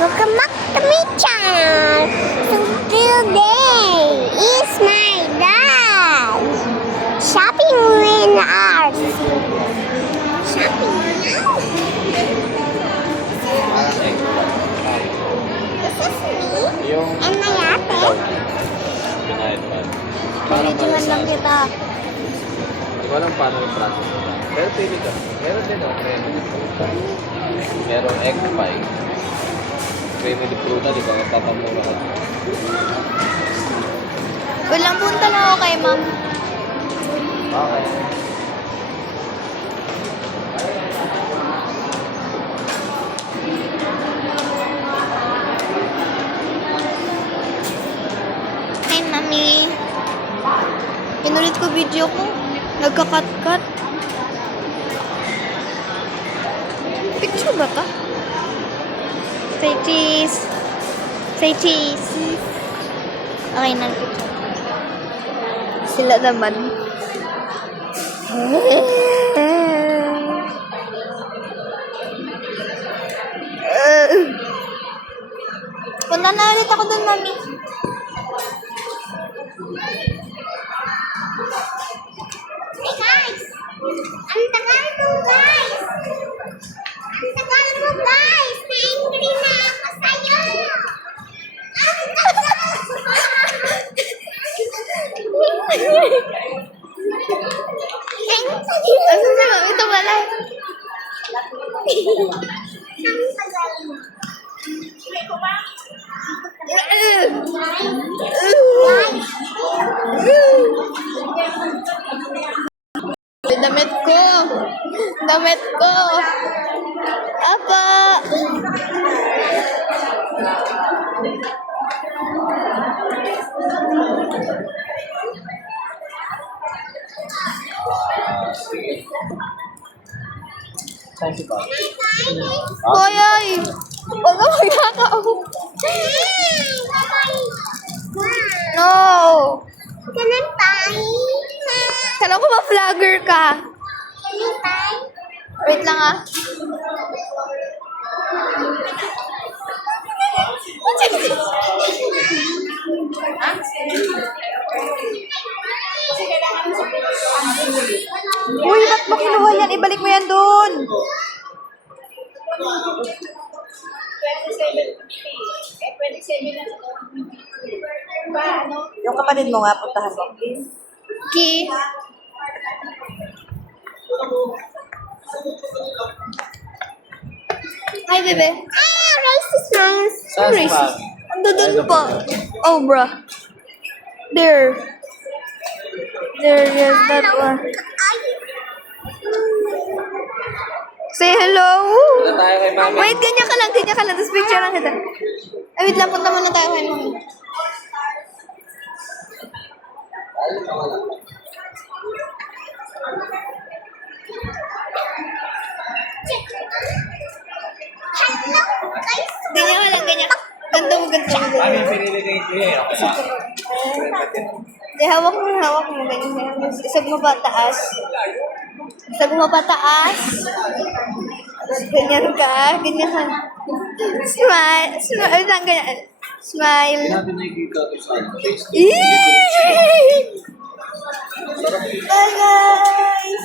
Welcome back to my channel. So today is my dad shopping with us. Shopping now. This is me and my ate. Pinitiwan lang kita. Hindi ko alam paano yung process nila. Pero pili ka. Meron din o, merong egg pie. Creamy de fruta, di ba? Papamura ka. Walang punta lang ako kay ma'am. Okay. Hi, mami. Pinulit ko video ko. Nagka-cut-cut. Picture ba ka? Say cheese. Say cheese. Okay na. Sila naman. Punta na ulit ako dun, mami. Hey guys! Ang tagal mo guys! Ang tagal mo guys! Na-angry na ako sa'yo! Ang tagal! Asa si mami? Ito wala. Ang tagal mo. Damit ko. Damit ko. Apa? Saan si pa? Hoy, ay. Huwag ka magkakaw. No. Ganun tayo. Kala ko ba vlogger ka? Ganun tayo. Wait lang ah. Uy, ba't mo kinuha yan? Ibalik mo yan doon. Yung kapatid mo nga, puntahan mo. Ki. Hi, bebe. Ah, racist mouse. Saan si pa? Ando dun pa. Oh, bruh. There. There, yes, that one. Say hello. Punta tayo kay mami. Wait, ganyan ka lang, ganyan ka lang. Tapos picture lang kita. Ay, wait lang, punta muna tayo kay mami. Hello guys. Ganyan ka lang, ganyan. Ganda mo, ganda mo. Mami, pinili kay Kuya. Di, hawak mo, ganyan. Isag mo pa taas. Isag mo pa taas. Tapos ganyan ka, ganyan ka. Smile, smile, lang ganyan. Smile. Natin nakikita ito sa Facebook. Bye, guys!